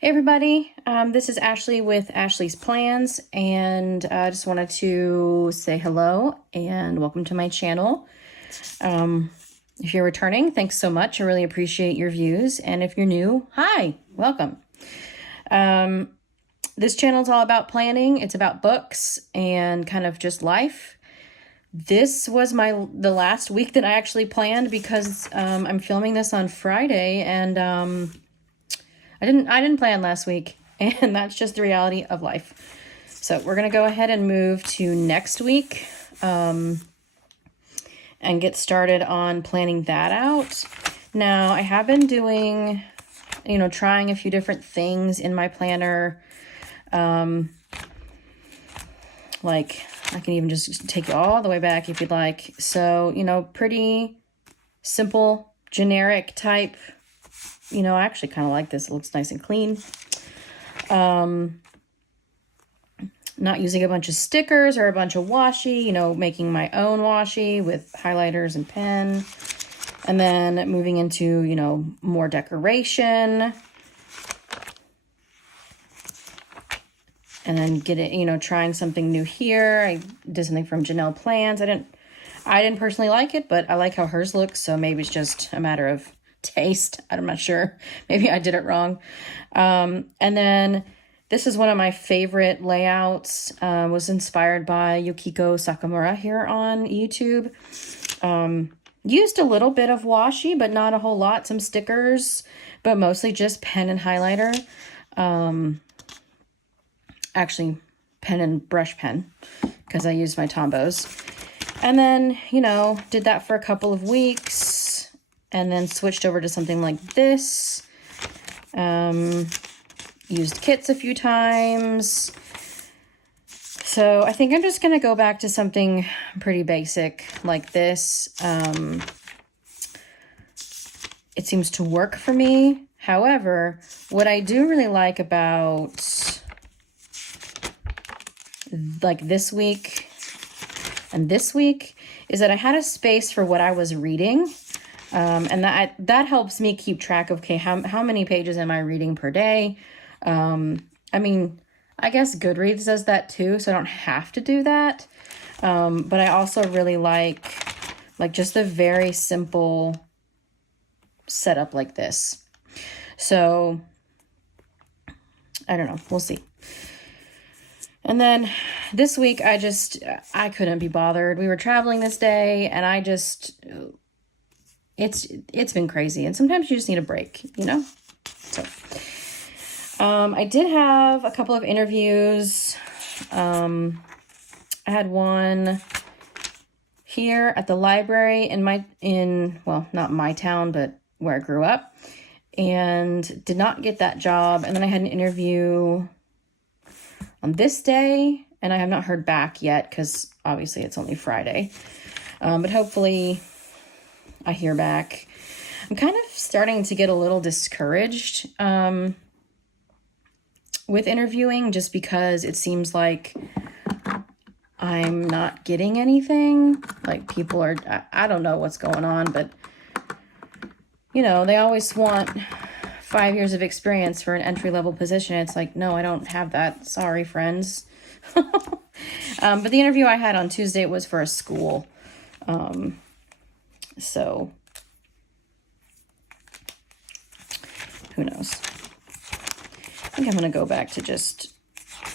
Hey everybody, this is Ashley with Ashley's Plans, and I just wanted to say hello and welcome to my channel. If you're returning, thanks so much. I really appreciate your views, and if you're new, hi, welcome. This channel is all about planning. It's about books and kind of just life. This was the last week that I actually planned because I'm filming this on Friday, and I didn't plan last week, and that's just the reality of life. So we're going to go ahead and move to next week and get started on planning that out. Now, I have been doing, trying a few different things in my planner. Like, I can even just take you all the way back if you'd like. So, pretty simple, generic type. I actually kind of like this. It looks nice and clean. Not using a bunch of stickers or a bunch of washi, making my own washi with highlighters and pen. And then moving into, more decoration. And then trying something new here. I did something from Janelle Plans. I didn't personally like it, but I like how hers looks. So maybe it's just a matter of taste. I'm not sure. Maybe I did it wrong. And then this is one of my favorite layouts. Was inspired by Yukiko Sakamura here on YouTube. Used a little bit of washi, but not a whole lot. Some stickers, but mostly just pen and highlighter. Actually, pen and brush pen, because I used my Tombos. And then, did that for a couple of weeks, and then switched over to something like this. Used kits a few times. So I think I'm just going to go back to something pretty basic like this. It seems to work for me. However, what I do really like about like this week and this week is that I had a space for what I was reading. And that helps me keep track of, okay, how many pages am I reading per day? I mean, I guess Goodreads does that too, so I don't have to do that. But I also really like just a very simple setup like this. So I don't know, we'll see. And then this week, I couldn't be bothered. We were traveling this day, and it's been crazy. And sometimes you just need a break, So, I did have a couple of interviews. I had one here at the library well, not my town, but where I grew up, and did not get that job. And then I had an interview on this day, and I have not heard back yet because obviously it's only Friday. But hopefully I hear back. I'm kind of starting to get a little discouraged with interviewing, just because it seems like I'm not getting anything. Like, people are, I don't know what's going on, but they always want 5 years of experience for an entry-level position. It's like, no, I don't have that. Sorry, friends. But the interview I had on Tuesday was for a school. So who knows? I think I'm going to go back to just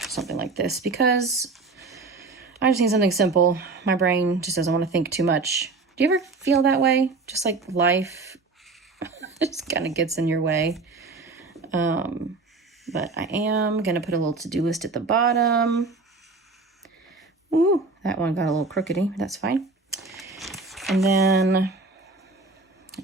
something like this because I just need something simple. My brain just doesn't want to think too much. Do you ever feel that way? Just like life just kind of gets in your way. But I am going to put a little to-do list at the bottom. Ooh, that one got a little crookedy. That's fine. And then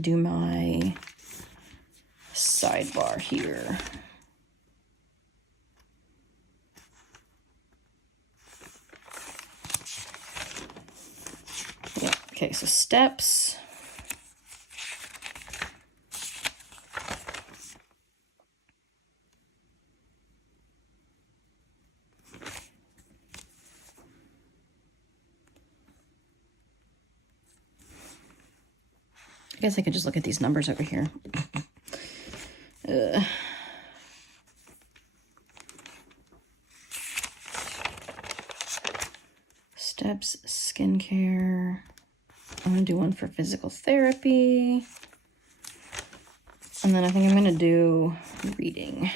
do my sidebar here. Yeah, okay, so steps. I guess I could just look at these numbers over here. steps, skincare. I'm going to do one for physical therapy. And then I think I'm going to do reading.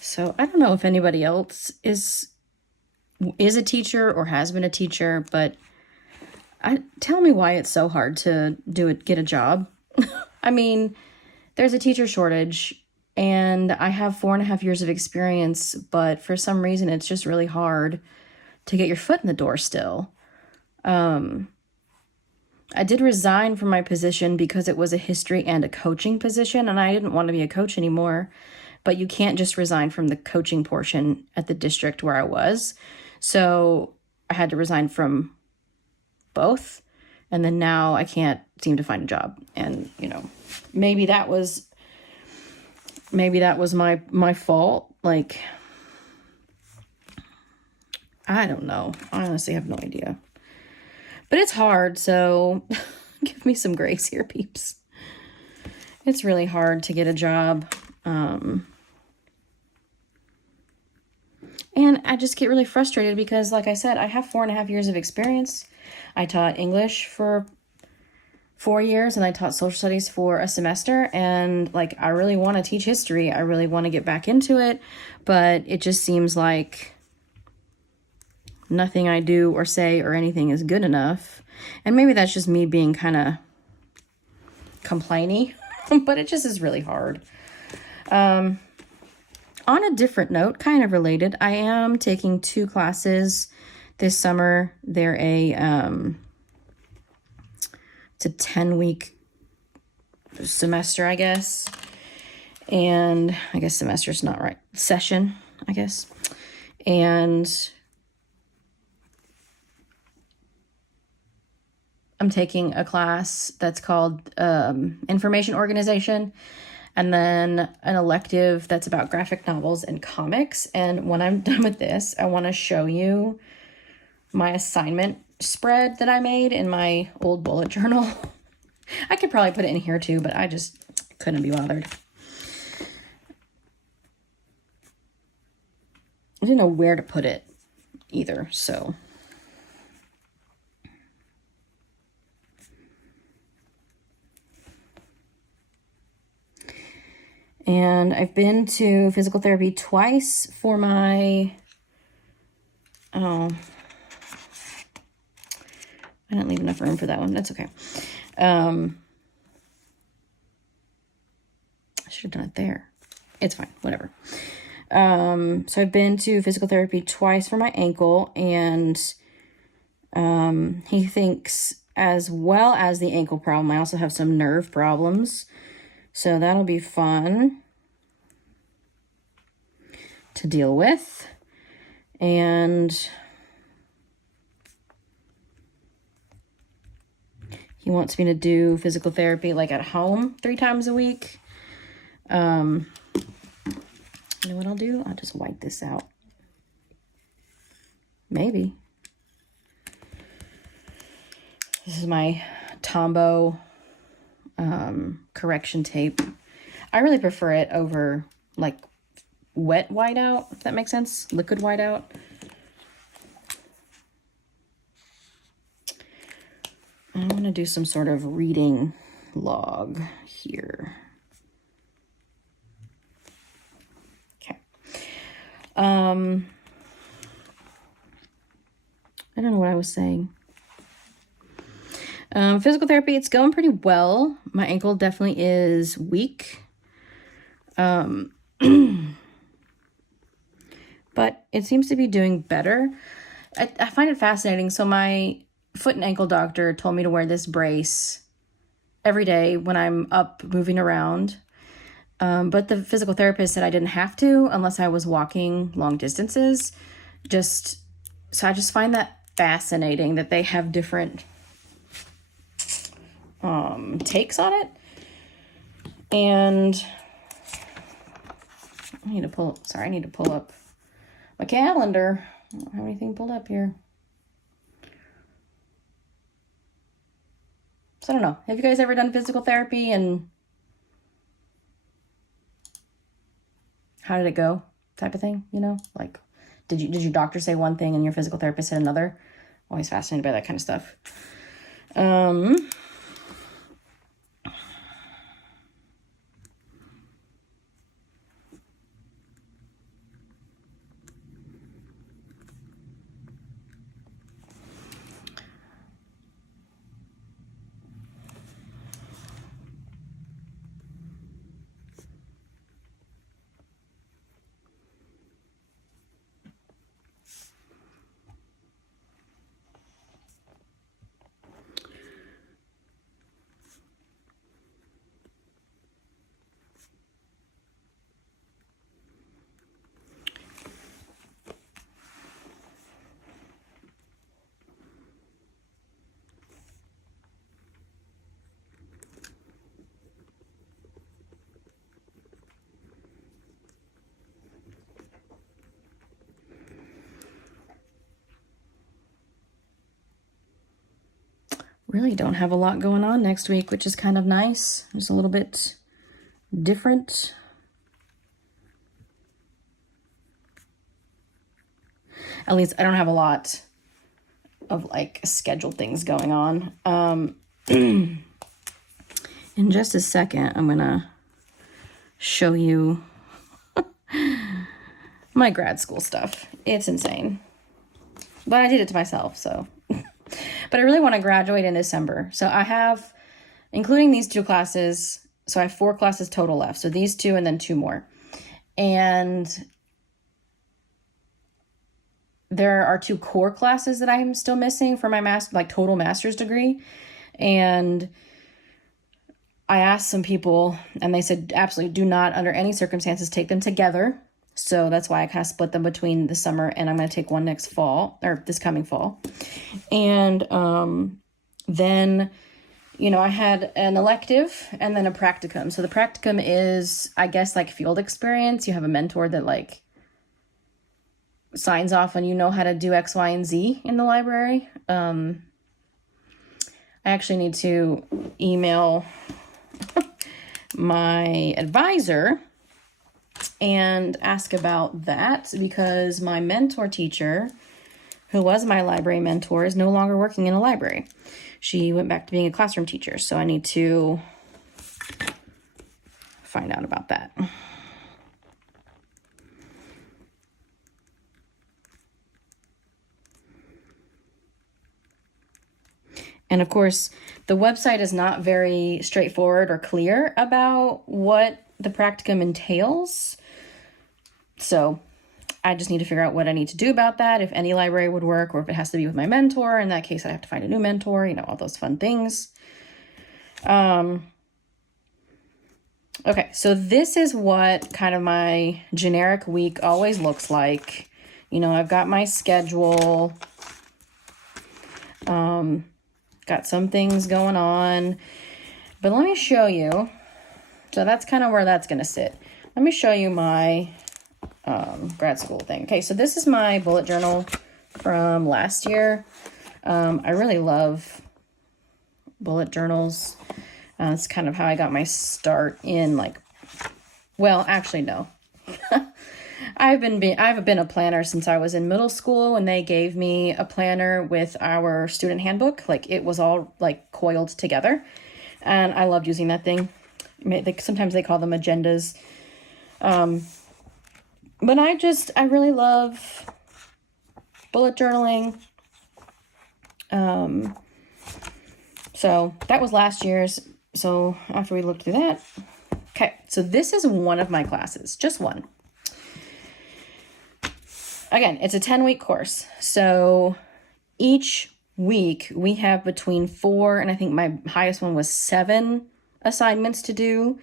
So I don't know if anybody else is a teacher or has been a teacher, but tell me why it's so hard to get a job. I mean, there's a teacher shortage and I have 4.5 years of experience, but for some reason it's just really hard to get your foot in the door still. I did resign from my position because it was a history and a coaching position, and I didn't want to be a coach anymore. But you can't just resign from the coaching portion at the district where I was. So I had to resign from both. And then now I can't seem to find a job. And, you know, maybe that was my fault. Like, I don't know. I honestly have no idea. But it's hard, so give me some grace here, peeps. It's really hard to get a job. And I just get really frustrated because, like I said, I have 4.5 years of experience. I taught English for 4 years and I taught social studies for a semester. And like, I really want to teach history. I really want to get back into it. But it just seems like nothing I do or say or anything is good enough. And maybe that's just me being kind of complainy, but it just is really hard. On a different note, kind of related, I am taking 2 classes this summer. They're it's a 10-week semester, I guess. And I guess semester's not right. Session, I guess. And I'm taking a class that's called Information Organization. And then an elective that's about graphic novels and comics. And when I'm done with this, I want to show you my assignment spread that I made in my old bullet journal. I could probably put it in here too, but I just couldn't be bothered. I didn't know where to put it either, so. And I've been to physical therapy twice for my, I didn't leave enough room for that one. That's okay. I should have done it there. It's fine, whatever. So I've been to physical therapy twice for my ankle, and he thinks as well as the ankle problem, I also have some nerve problems. So that'll be fun to deal with. And he wants me to do physical therapy like at home 3 times a week. You know what I'll do? I'll just wipe this out. Maybe. This is my Tombow correction tape. I really prefer it over like wet whiteout, if that makes sense. Liquid whiteout. I'm going to do some sort of reading log here. Okay. I don't know what I was saying. Physical therapy, it's going pretty well. My ankle definitely is weak. But it seems to be doing better. I find it fascinating. So my foot and ankle doctor told me to wear this brace every day when I'm up moving around. But the physical therapist said I didn't have to unless I was walking long distances. So I just find that fascinating that they have different takes on it. And I need to pull up my calendar I don't have anything pulled up here. So I don't know. Have you guys ever done physical therapy, and how did it go? Type of thing, you know? Like, did your doctor say one thing and your physical therapist said another? Always fascinated by that kind of stuff. Really don't have a lot going on next week, which is kind of nice. Just a little bit different. At least I don't have a lot of like scheduled things going on. In just a second, I'm gonna show you my grad school stuff. It's insane. But I did it to myself, so. But I really want to graduate in December. So I have, including these 2 classes, so I have 4 classes total left. So these 2 and then 2 more. And there are 2 core classes that I'm still missing for my total master's degree. And I asked some people and they said, absolutely do not under any circumstances take them together. So that's why I kind of split them between the summer, and I'm going to take one next fall, or this coming fall. And then, you know, I had an elective and then a practicum. So the practicum is, I guess, like field experience. You have a mentor that like signs off on, you know, how to do X, Y, and Z in the library. I actually need to email my advisor and ask about that, because my mentor teacher, who was my library mentor, is no longer working in a library. She went back to being a classroom teacher, so I need to find out about that. And of course, the website is not very straightforward or clear about what the practicum entails. So I just need to figure out what I need to do about that, if any library would work, or if it has to be with my mentor. In that case, I have to find a new mentor, you know, all those fun things. Okay, so this is what kind of my generic week always looks like. You know, I've got my schedule, got some things going on, but let me show you. So that's kind of where that's going to sit. Let me show you my grad school thing. Okay, so this is my bullet journal from last year. I really love bullet journals. It's kind of how I got my start in, like, well, actually, no. I've been a planner since I was in middle school, and they gave me a planner with our student handbook. Like, it was all like coiled together, and I loved using that thing. Sometimes they call them agendas. But I really love bullet journaling. So that was last year's. So after we looked through that, okay, so this is one of my classes, just one. Again, it's a 10-week course. So each week we have between 4 and I think my highest one was 7 assignments to do.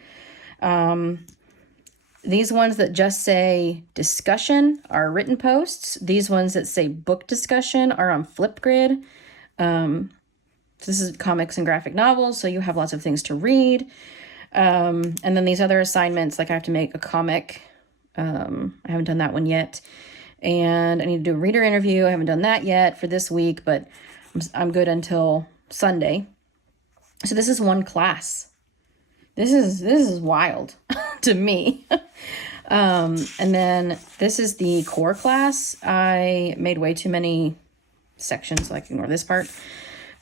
These ones that just say discussion are written posts. These ones that say book discussion are on Flipgrid. This is comics and graphic novels, so you have lots of things to read. And then these other assignments, like I have to make a comic. I haven't done that one yet. and I need to do a reader interview. I haven't done that yet for this week, but I'm good until Sunday. So this is one class. This is wild to me. And then this is the core class. I made way too many sections, so I can ignore this part.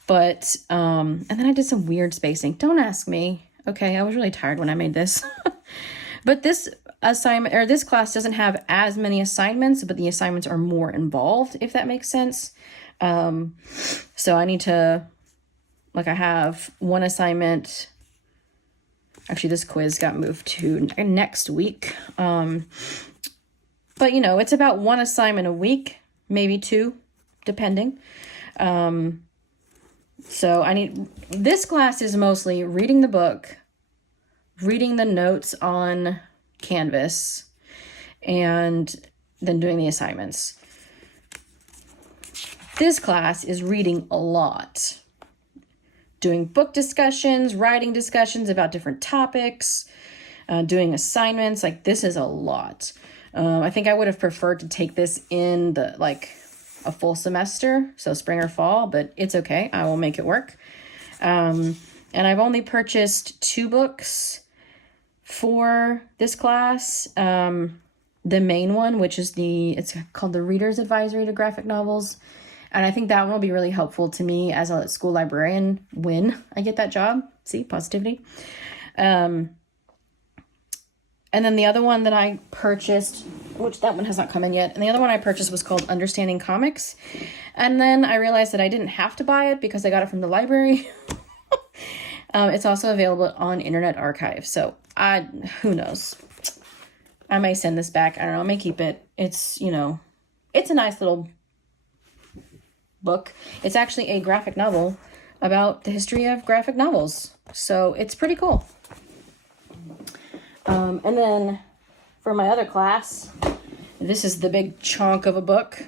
But, and then I did some weird spacing. Don't ask me. Okay, I was really tired when I made this. But this assignment, or this class doesn't have as many assignments, but the assignments are more involved, if that makes sense. So I need to, like, I have one assignment. Actually, this quiz got moved to next week. But, you know, it's about one assignment a week, maybe two, depending. So this class is mostly reading the book, reading the notes on Canvas, and then doing the assignments. This class is reading a lot. Doing book discussions, writing discussions about different topics, doing assignments. Like, this is a lot. I think I would have preferred to take this in a full semester, so spring or fall, but it's okay. I will make it work. And I've only purchased 2 books for this class. The main one, which is it's called the Reader's Advisory to Graphic Novels. And I think that one will be really helpful to me as a school librarian when I get that job. See, positivity. And then the other one that I purchased, which that one has not come in yet. And the other one I purchased was called Understanding Comics. And then I realized that I didn't have to buy it because I got it from the library. It's also available on Internet Archive. So who knows? I may send this back. I don't know. I may keep it. It's, it's a nice little book. It's actually a graphic novel about the history of graphic novels. So it's pretty cool. And then for my other class, this is the big chunk of a book.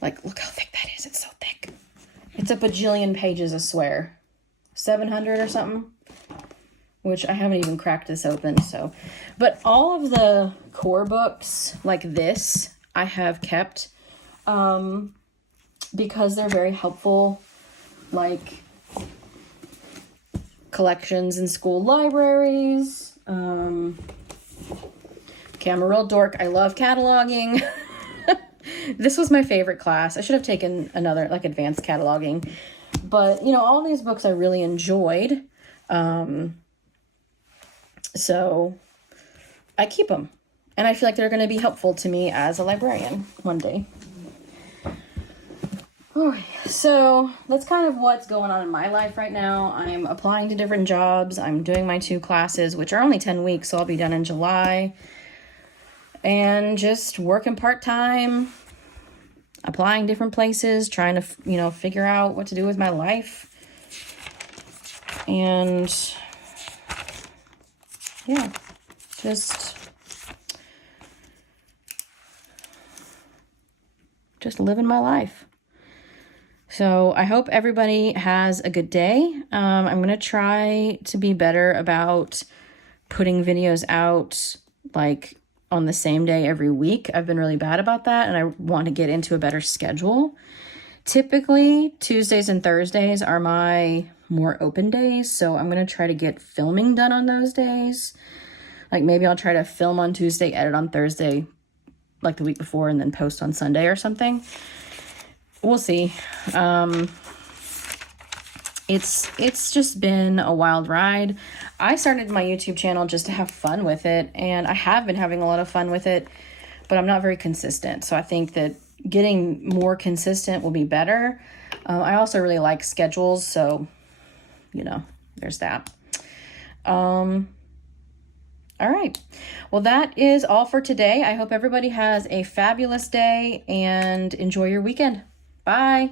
Like, look how thick that is. It's so thick. It's a bajillion pages, I swear. 700 or something, which I haven't even cracked this open. So, but all of the core books like this, I have kept, because they're very helpful, like collections in school libraries. Okay, I'm a real dork. I love cataloging. This was my favorite class. I should have taken another, advanced cataloging. But, all these books I really enjoyed. So I keep them. And I feel like they're going to be helpful to me as a librarian one day. So that's kind of what's going on in my life right now. I'm applying to different jobs. I'm doing my 2 classes, which are only 10 weeks, so I'll be done in July. And just working part-time, applying different places, trying to, figure out what to do with my life. And yeah, just living my life. So I hope everybody has a good day. I'm going to try to be better about putting videos out on the same day every week. I've been really bad about that, and I want to get into a better schedule. Typically, Tuesdays and Thursdays are my more open days, so I'm going to try to get filming done on those days. Maybe I'll try to film on Tuesday, edit on Thursday, the week before, and then post on Sunday or something. We'll see. It's just been a wild ride. I started my YouTube channel just to have fun with it, and I have been having a lot of fun with it, but I'm not very consistent. So I think that getting more consistent will be better. I also really like schedules, so, there's that. All right. Well, that is all for today. I hope everybody has a fabulous day and enjoy your weekend. Bye.